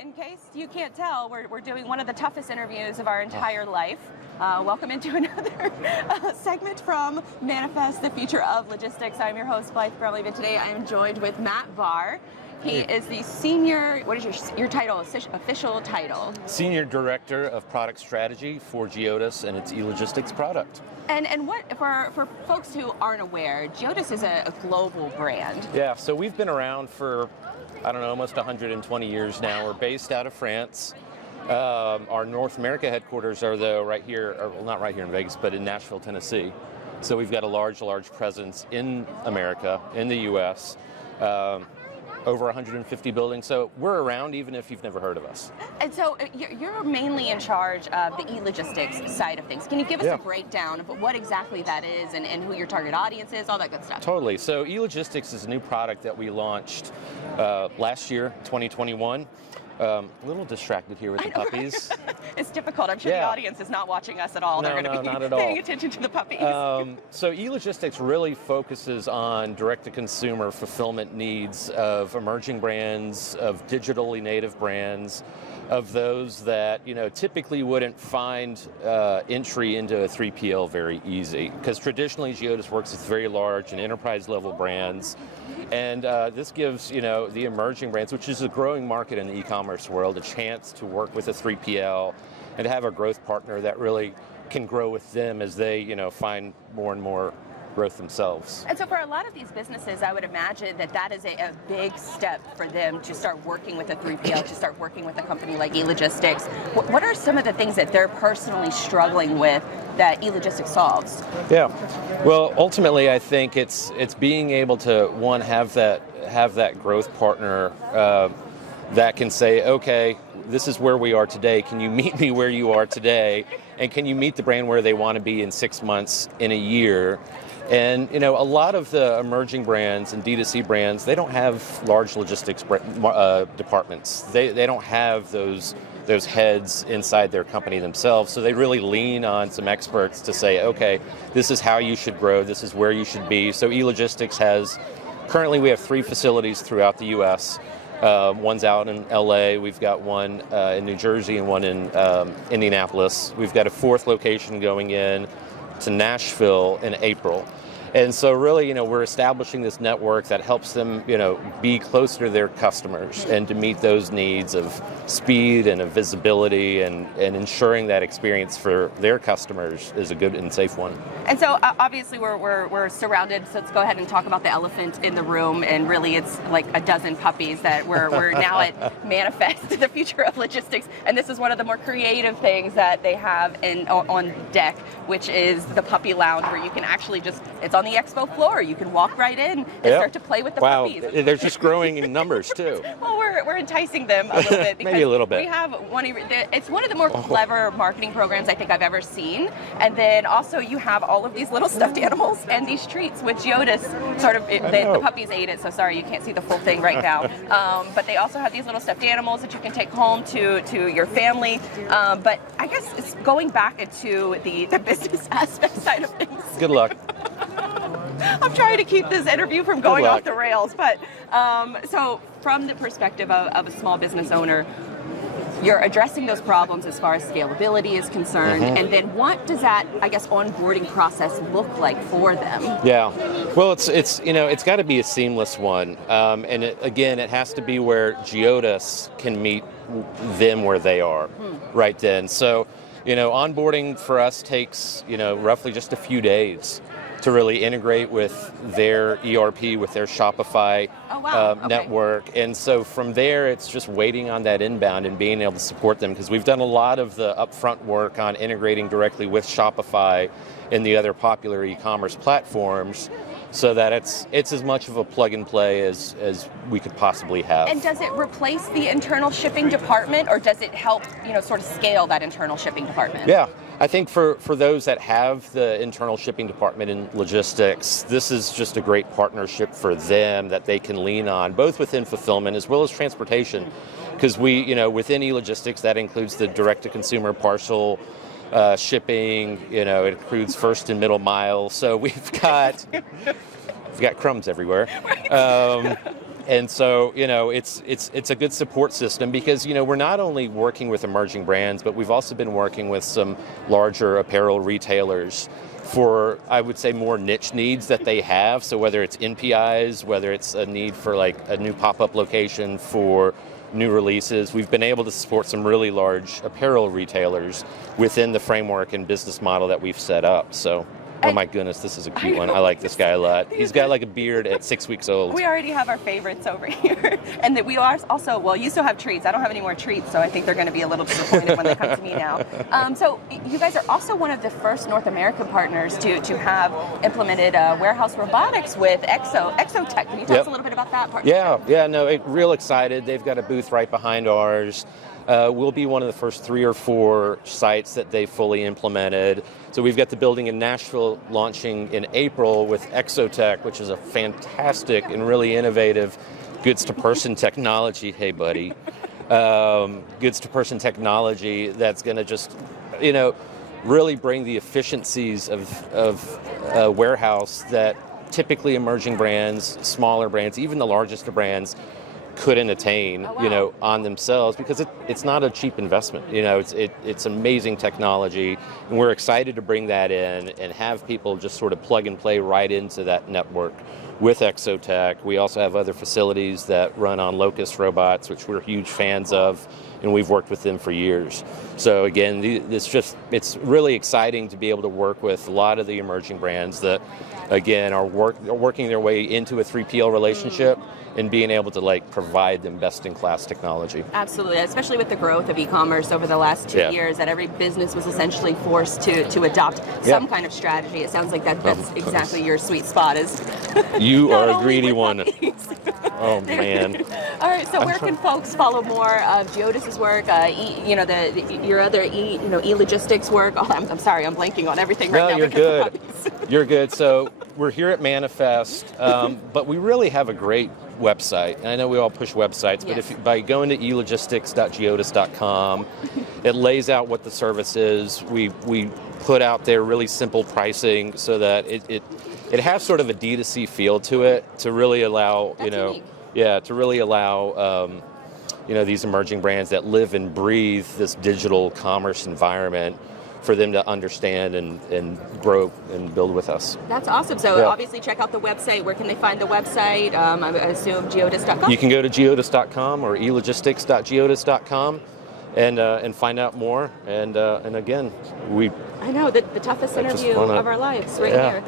In case you can't tell, we're doing one of the toughest interviews of our entire life. Welcome into another segment from Manifest, the Future of Logistics. I'm your host, Blythe Brumley, and today I am joined with Matt Barr. He is the senior, what is your title, official title? Senior Director of Product Strategy for GEODIS and its e-logistics product. And what, for folks who aren't aware, GEODIS is a global brand. Yeah, so we've been around for, I don't know, almost 120 years now. We're based out of France. Our North America headquarters are though right here, or well, not right here in Vegas, but in Nashville, Tennessee. So we've got a large presence in America, in the U.S., over 150 buildings. So we're around even if you've never heard of us. And so you're mainly in charge of the e-logistics side of things. Can you give us a breakdown of what exactly that is and who your target audience is, all that good stuff? Totally. So e-logistics is a new product that we launched last year, 2021. A little distracted here with the puppies. It's difficult. I'm sure the audience is not watching us at all. They're going to be paying attention to the puppies. So e-logistics really focuses on direct-to-consumer fulfillment needs of emerging brands, of digitally native brands, of those that typically wouldn't find entry into a 3PL very easy. Because traditionally GEODIS works with very large and enterprise-level brands. And this gives, the emerging brands, which is a growing market in the e-commerce world, a chance to work with a 3PL and to have a growth partner that really can grow with them as they, find more and more growth themselves. And so for a lot of these businesses, I would imagine that is a big step for them to start working with a 3PL, to start working with a company like e-logistics. What are some of the things that they're personally struggling with that e-logistics solves? Yeah, well, ultimately, I think it's being able to, one, have that growth partner that can say, okay, this is where we are today. Can you meet me where you are today? And can you meet the brand where they want to be in 6 months, in a year? And a lot of the emerging brands and D2C brands, they don't have large logistics departments. They don't have those heads inside their company themselves. So they really lean on some experts to say, okay, this is how you should grow. This is where you should be. So e-logistics currently we have 3 facilities throughout the U.S. One's out in LA, we've got one in New Jersey and one in Indianapolis. We've got a 4th location going in to Nashville in April. And so really, we're establishing this network that helps them, be closer to their customers and to meet those needs of speed and of visibility and ensuring that experience for their customers is a good and safe one. And so obviously we're surrounded, so let's go ahead and talk about the elephant in the room, and really it's like a dozen puppies that we're now at Manifest, the Future of Logistics, and this is one of the more creative things that they have on deck, which is the puppy lounge, where you can actually it's on the expo floor. You can walk right in and start to play with the puppies. Wow, they're just growing in numbers too. Well, we're enticing them a little bit. Maybe a little bit. We have it's one of the more clever marketing programs I think I've ever seen. And then also you have all of these little stuffed animals and these treats, which GEODIS the puppies ate it, so sorry you can't see the full thing right now. But they also have these little stuffed animals that you can take home to your family. But I guess it's going back into the business aspect side of things. Good luck. I'm trying to keep this interview from going off the rails, but so from the perspective of a small business owner, you're addressing those problems as far as scalability is concerned, and then what does that, I guess, onboarding process look like for them? Yeah, well, it's got to be a seamless one, and it has to be where GEODIS can meet them where they are right then. So, onboarding for us takes roughly just a few days to really integrate with their ERP, with their Shopify network. And so from there, it's just waiting on that inbound and being able to support them, because we've done a lot of the upfront work on integrating directly with Shopify and the other popular e-commerce platforms, so that it's as much of a plug and play as we could possibly have. And does it replace the internal shipping department, or does it help, sort of scale that internal shipping department? Yeah, I think for those that have the internal shipping department in logistics, this is just a great partnership for them that they can lean on, both within fulfillment as well as transportation. Because within e-logistics, that includes the direct-to-consumer parcel shipping, it includes first and middle mile. So we've got crumbs everywhere. And so, it's a good support system because, we're not only working with emerging brands, but we've also been working with some larger apparel retailers for, I would say, more niche needs that they have. So whether it's NPIs, whether it's a need for like a new pop-up location for new releases, we've been able to support some really large apparel retailers within the framework and business model that we've set up. So, oh my goodness, this is a cute one. I like this guy a lot. He's got like a beard at 6 weeks old. We already have our favorites over here. And that we are also, well, you still have treats. I don't have any more treats, so I think they're going to be a little disappointed when they come to me now. So you guys are also one of the first North American partners to have implemented warehouse robotics with Exotech. Can you tell us a little bit about that partnership? Real excited. They've got a booth right behind ours. We'll be one of the first 3 or 4 sites that they fully implemented. So we've got the building in Nashville launching in April with Exotech, which is a fantastic and really innovative goods-to-person technology. Hey, buddy. Goods-to-person technology that's going to just, really bring the efficiencies of a warehouse that typically emerging brands, smaller brands, even the largest of brands, couldn't attain, on themselves because it's not a cheap investment. It's amazing technology, and we're excited to bring that in and have people just sort of plug and play right into that network with Exotech. We also have other facilities that run on Locust robots, which we're huge fans of, and we've worked with them for years. So again, it's really exciting to be able to work with a lot of the emerging brands that, again, are working their way into a 3PL relationship and being able to provide them best-in-class technology. Absolutely, especially with the growth of e-commerce over the last 2 years, that every business was essentially forced to adopt some kind of strategy. It sounds like that's exactly your sweet spot. You are a greedy one. Oh man! All right, so where can folks follow more of GEODIS's work? Your other e-logistics work. Oh, I'm sorry, I'm blanking on everything right now. No, you're good. You're good. So we're here at Manifest, but we really have a great website. And I know we all push websites, but by going to elogistics.geodis.com, it lays out what the service is. We put out there really simple pricing so that it has sort of a D2C feel to it to really allow these emerging brands that live and breathe this digital commerce environment for them to understand and grow and build with us. That's awesome. So obviously check out the website. Where can they find the website? I assume geodis.com? You can go to geodis.com or elogistics.geodis.com and find out more. And again, I know, the toughest interview of our lives right here.